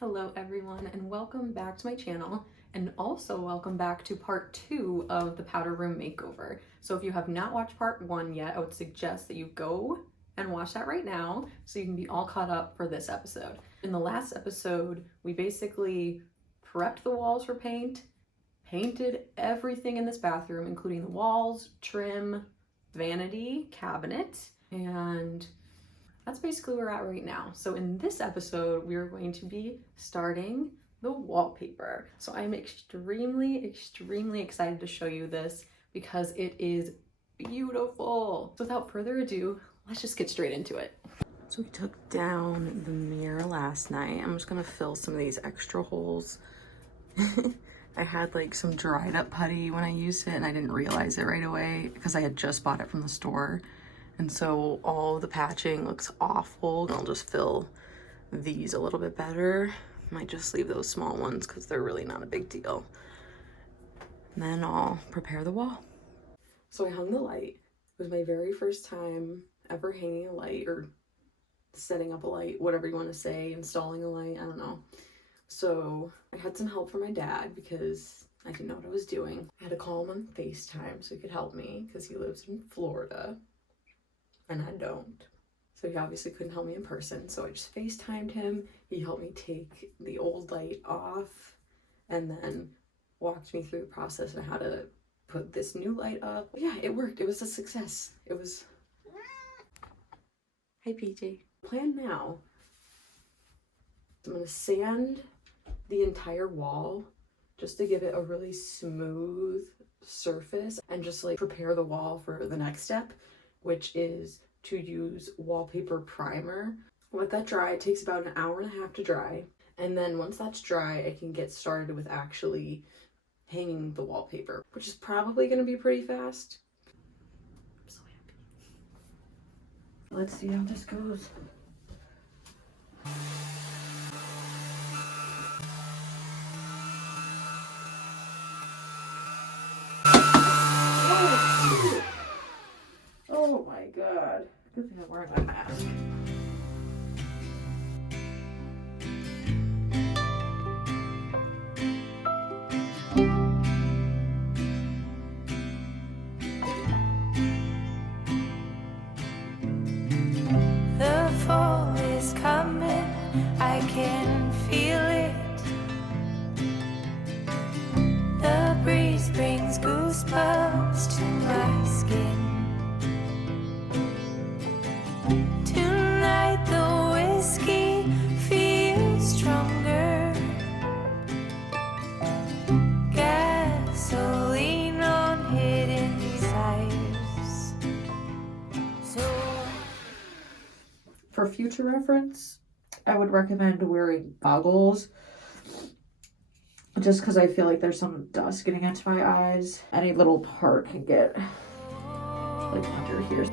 Hello everyone, and welcome back to my channel, and also welcome back to part 2 of the powder room makeover. So if you have not watched part 1 yet, I would suggest that you go and watch that right now so you can be all caught up for this episode. In the last episode, we basically prepped the walls for paint, painted everything in this bathroom, including the walls, trim, vanity, cabinet, and that's basically where we're at right now. So in this episode, we are going to be starting the wallpaper. So I'm extremely excited to show you this because it is beautiful. So without further ado, let's just get straight into it. So we took down the mirror last night. I'm just gonna fill some of these extra holes. I had like some dried up putty when I used it and I didn't realize it right away because I had just bought it from the store. And so all the patching looks awful. I'll just fill these a little bit better. Might just leave those small ones because they're really not a big deal. And then I'll prepare the wall. So I hung the light. It was my very first time ever hanging a light or setting up a light, whatever you want to say, installing a light, I don't know. So I had some help from my dad because I didn't know what I was doing. I had to call him on FaceTime so he could help me because he lives in Florida. And I don't. So he obviously couldn't help me in person. So I just FaceTimed him. He helped me take the old light off and then walked me through the process of how to put this new light up. But yeah, it worked. It was a success. It was... Hey, PJ. Plan now. I'm going to sand the entire wall just to give it a really smooth surface and just like prepare the wall for the next step, which is to use wallpaper primer. Let that dry. It takes about an hour and a half to dry. And then once that's dry, I can get started with actually hanging the wallpaper, which is probably going to be pretty fast. I'm so happy. Let's see how this goes. Oh my god. Good thing I'm wearing my mask. The fall is coming, I can feel it. The breeze brings goosebumps to my skin. Tonight the whiskey feels stronger. Gasoline on hidden desires. For future reference, I would recommend wearing goggles just because I feel like there's some dust getting into my eyes. Any little part can get like under here.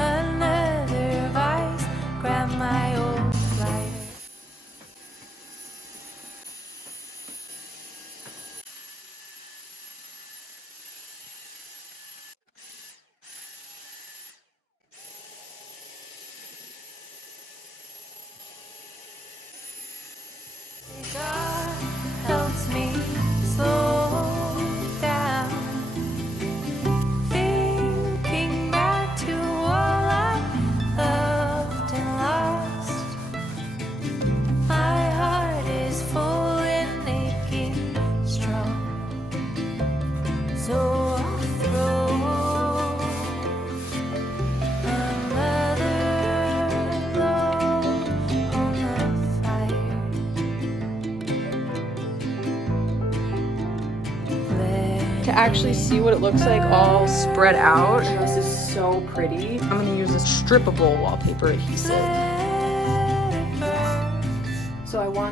Another vice, grab my old lighter. Cigar helps me slow down. Thinking back to all I loved and lost. My heart is full and aching strong. So I'll throw another load on the fire. To actually see what it looks like all spread out. This is so pretty. I'm gonna use this strippable wallpaper adhesive.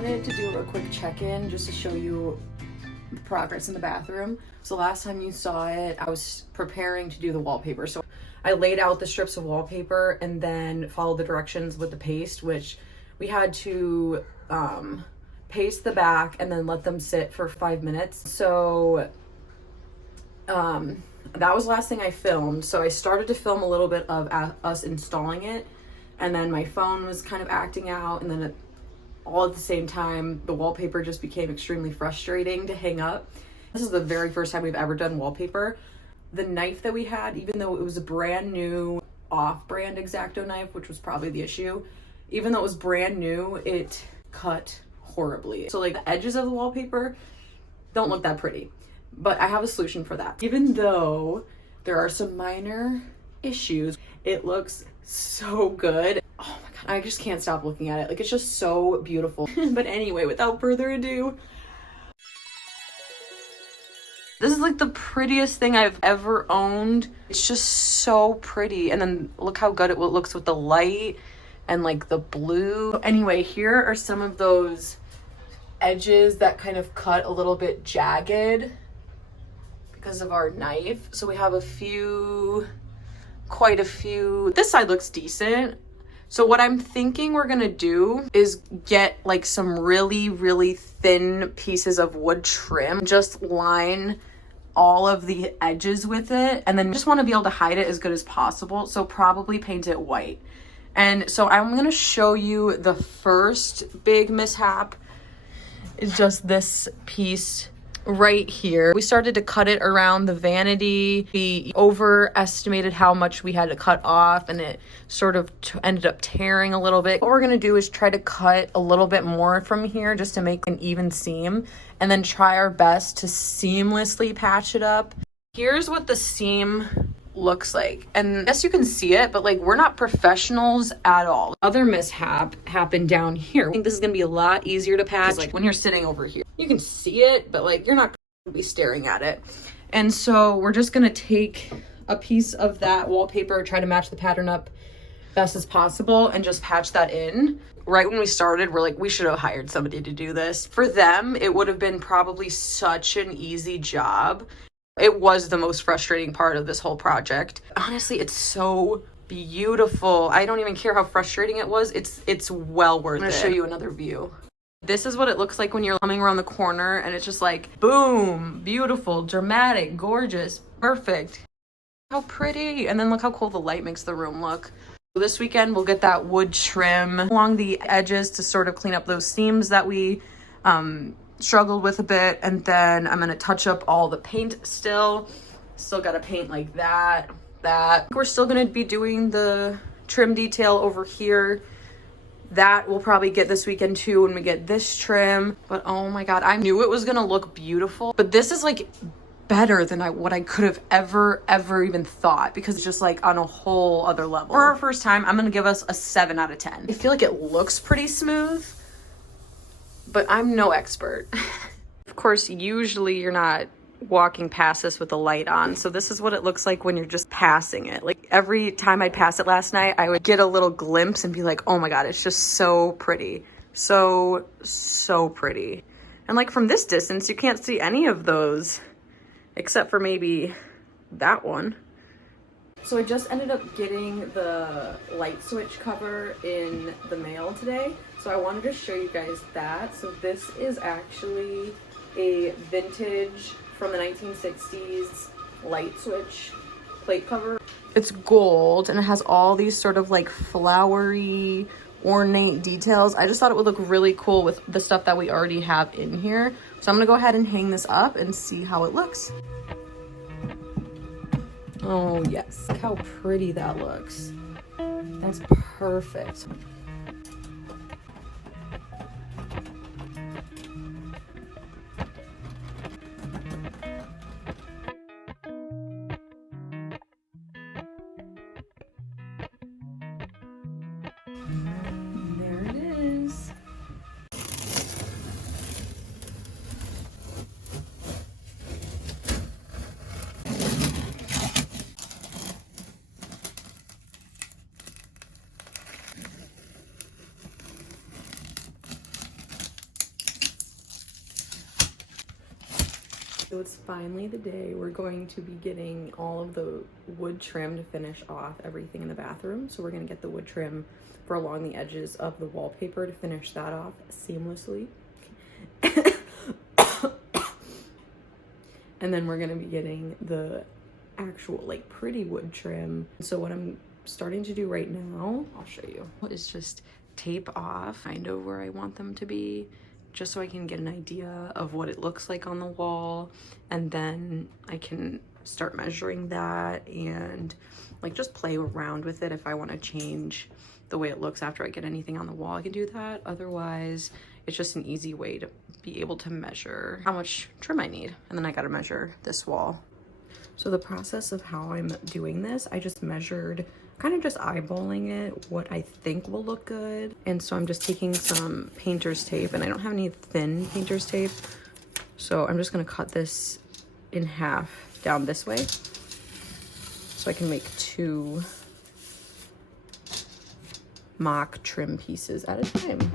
wanted to do a quick check-in just to show you the progress in the bathroom. So last time you saw it, I was preparing to do the wallpaper. So I laid out the strips of wallpaper and then followed the directions with the paste, which we had to paste the back and then let them sit for 5 minutes. So that was the last thing I filmed. So I started to film a little bit of us installing it, and then my phone was kind of acting out, and then all at the same time, the wallpaper just became extremely frustrating to hang up. This is the very first time we've ever done wallpaper. The knife that we had, even though it was a brand new off-brand X-Acto knife, which was probably the issue, even though it was brand new, it cut horribly. So like the edges of the wallpaper don't look that pretty, but I have a solution for that. Even though there are some minor issues, it looks so good. Oh my God, I just can't stop looking at it. Like, it's just so beautiful. But anyway, without further ado, this is like the prettiest thing I've ever owned. It's just so pretty. And then look how good it looks with the light and like the blue. Anyway, here are some of those edges that kind of cut a little bit jagged because of our knife. So we have quite a few. This side looks decent. So what I'm thinking we're gonna do is get like some really, really thin pieces of wood trim, just line all of the edges with it, and then just want to be able to hide it as good as possible. So probably paint it white. And so I'm gonna show you the first big mishap is just this piece right here. We started to cut it around the vanity. We overestimated how much we had to cut off, and it sort of ended up tearing a little bit. What we're gonna do is try to cut a little bit more from here just to make an even seam, and then try our best to seamlessly patch it up. Here's what the seam looks like, and yes, you can see it, but like, we're not professionals at all. Other mishap happened down here. I think this is gonna be a lot easier to patch. Like when you're sitting over here, you can see it, but like, you're not gonna be staring at it. And so we're just gonna take a piece of that wallpaper, try to match the pattern up best as possible, and just patch that in. Right when we started, we're like, we should have hired somebody to do this. For them, it would have been probably such an easy job. It was the most frustrating part of this whole project. Honestly, it's so beautiful. I don't even care how frustrating it was. It's well worth it. I'm gonna show you another view. This is what it looks like when you're coming around the corner, and it's just like, boom, beautiful, dramatic, gorgeous, perfect. How pretty. And then look how cool the light makes the room look. This weekend, we'll get that wood trim along the edges to sort of clean up those seams that we struggled with a bit. And then I'm gonna touch up all the paint still gotta paint like that. We're still gonna be doing the trim detail over here. That we'll probably get this weekend too when we get this trim. But oh my God, I knew it was gonna look beautiful, but this is like better than what I could have ever even thought, because it's just like on a whole other level. For our first time, I'm gonna give us a 7 out of 10. I feel like it looks pretty smooth, but I'm no expert. Of course, usually you're not walking past this with the light on. So this is what it looks like when you're just passing it. Like every time I'd pass it last night, I would get a little glimpse and be like, oh my God, it's just so pretty. So pretty. And like from this distance, you can't see any of those except for maybe that one. So I just ended up getting the light switch cover in the mail today. So I wanted to show you guys that. So this is actually a vintage from the 1960s light switch plate cover. It's gold and it has all these sort of like flowery, ornate details. I just thought it would look really cool with the stuff that we already have in here. So I'm gonna go ahead and hang this up and see how it looks. Oh yes, look how pretty that looks. That's perfect. There it is. So it's finally the day. We're going to be getting all of the wood trim to finish off everything in the bathroom. So we're gonna get the wood trim for along the edges of the wallpaper to finish that off seamlessly. And then we're gonna be getting the actual like pretty wood trim. So what I'm starting to do right now, I'll show you, is just tape off kind of where I want them to be, just so I can get an idea of what it looks like on the wall, and then I can start measuring that and like just play around with it. If I want to change the way it looks after I get anything on the wall, I can do that. Otherwise, it's just an easy way to be able to measure how much trim I need. And then I got to measure this wall. So the process of how I'm doing this, I just measured, kind of just eyeballing it, what I think will look good. And so I'm just taking some painter's tape, and I don't have any thin painter's tape. So I'm just gonna cut this in half down this way, so I can make 2 mock trim pieces at a time.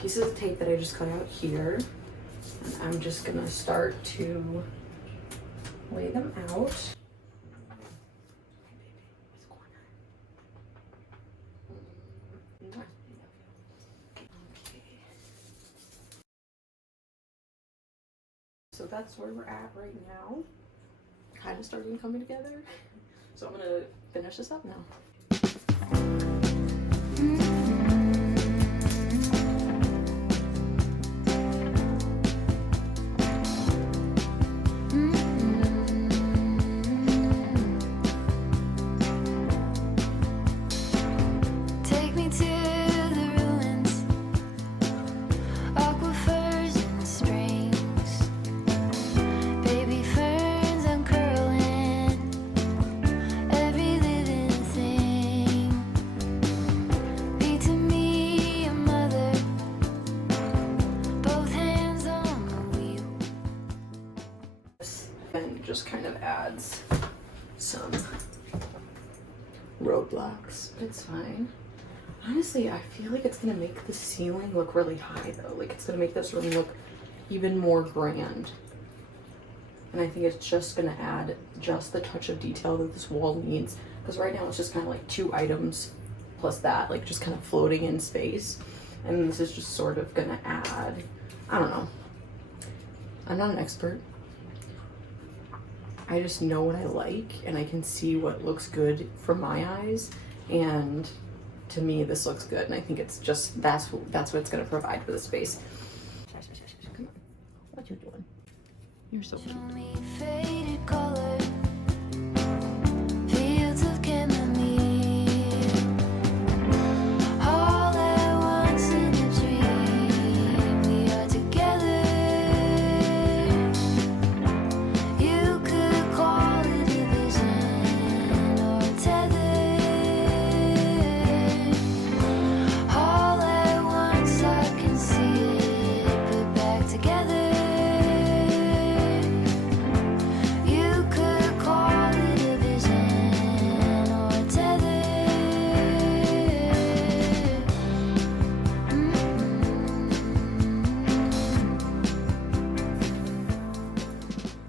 Pieces of tape that I just cut out here, and I'm just gonna start to lay them out. Okay. So that's where we're at right now. Kind of starting to come together. So I'm gonna finish this up now. Just kind of adds some roadblocks, but it's fine. Honestly, I feel like it's gonna make the ceiling look really high though. Like it's gonna make this room look even more grand. And I think it's just gonna add just the touch of detail that this wall needs. Because right now it's just kind of like 2 items plus that, like just kind of floating in space. And this is just sort of gonna add, I don't know. I'm not an expert. I just know what I like, and I can see what looks good from my eyes, and to me this looks good, and I think it's just that's what it's going to provide for the space. Come on, what you doing? You're so cute. Faded color, fields of chamomile.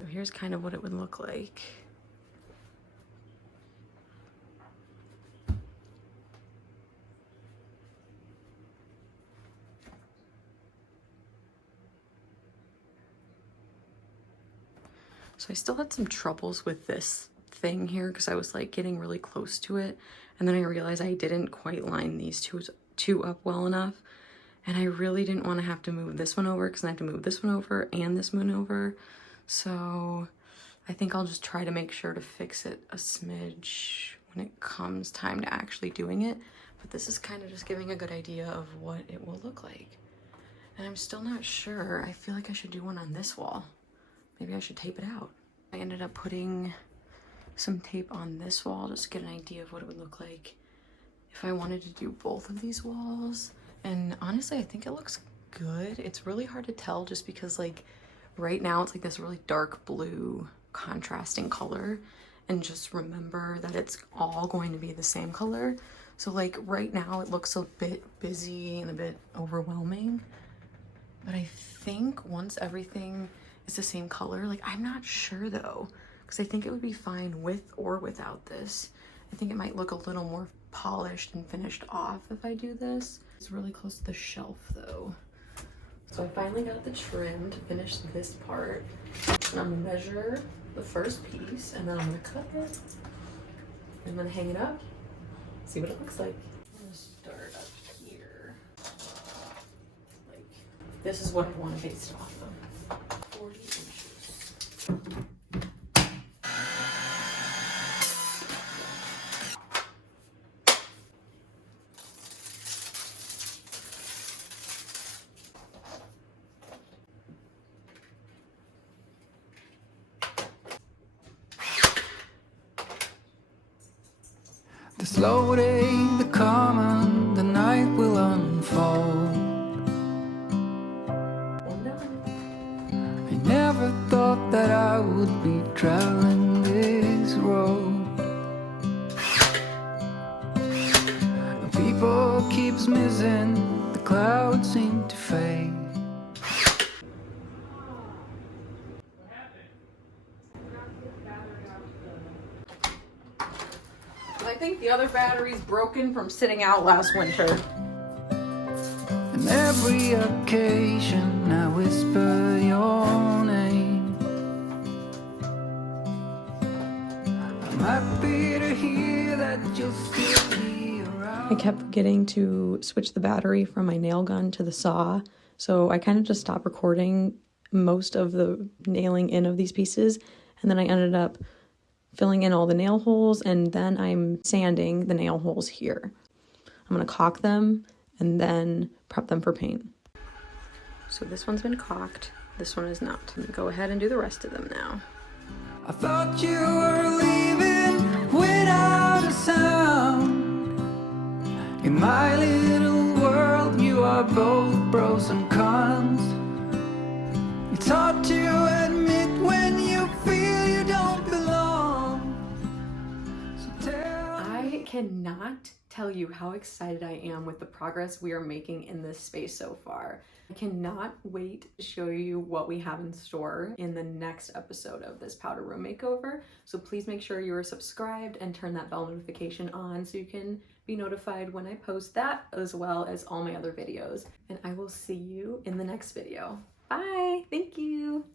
Here's kind of what it would look like. So I still had some troubles with this thing here because I was like getting really close to it, and then I realized I didn't quite line these two up well enough, and I really didn't want to have to move this one over because I have to move this one over and this one over. So I think I'll just try to make sure to fix it a smidge when it comes time to actually doing it. But this is kind of just giving a good idea of what it will look like. And I'm still not sure. I feel like I should do one on this wall. Maybe I should tape it out. I ended up putting some tape on this wall just to get an idea of what it would look like. if I wanted to do both of these walls. And honestly, I think it looks good. It's really hard to tell just because like right now it's like this really dark blue contrasting color, and just remember that it's all going to be the same color. So like right now it looks a bit busy and a bit overwhelming, but I think once everything is the same color, like I'm not sure though, because I think it would be fine with or without this. I think it might look a little more polished and finished off if I do this. It's really close to the shelf though. So I finally got the trim to finish this part. And I'm gonna measure the first piece, and then I'm gonna cut it. I'm gonna hang it up, see what it looks like. I'm gonna start up here. Like, this is what I want to base it off of. 40 inches. The slow day, the calm, and the night will unfold. One done. I never thought that I would be traveling this road. The people keeps missing, the clouds seem to fade. I think the other battery's broken from sitting out last winter. On every occasion I whisper your name. I'm happy to hear that you'll still be around. I kept forgetting to switch the battery from my nail gun to the saw, so I kind of just stopped recording most of the nailing in of these pieces, and then I ended up filling in all the nail holes, and then I'm sanding the nail holes here. I'm gonna caulk them and then prep them for paint. So this one's been caulked, this one is not. I'm gonna go ahead and do the rest of them now. I thought you were leaving without a sound. In my little world, you are both pros and cons. It's hard to admit when you feel you don't belong. So tell I cannot tell you how excited I am with the progress we are making in this space so far. I cannot wait to show you what we have in store in the next episode of this powder room makeover. So please make sure you are subscribed and turn that bell notification on so you can be notified when I post that, as well as all my other videos. And I will see you in the next video. Bye! Thank you!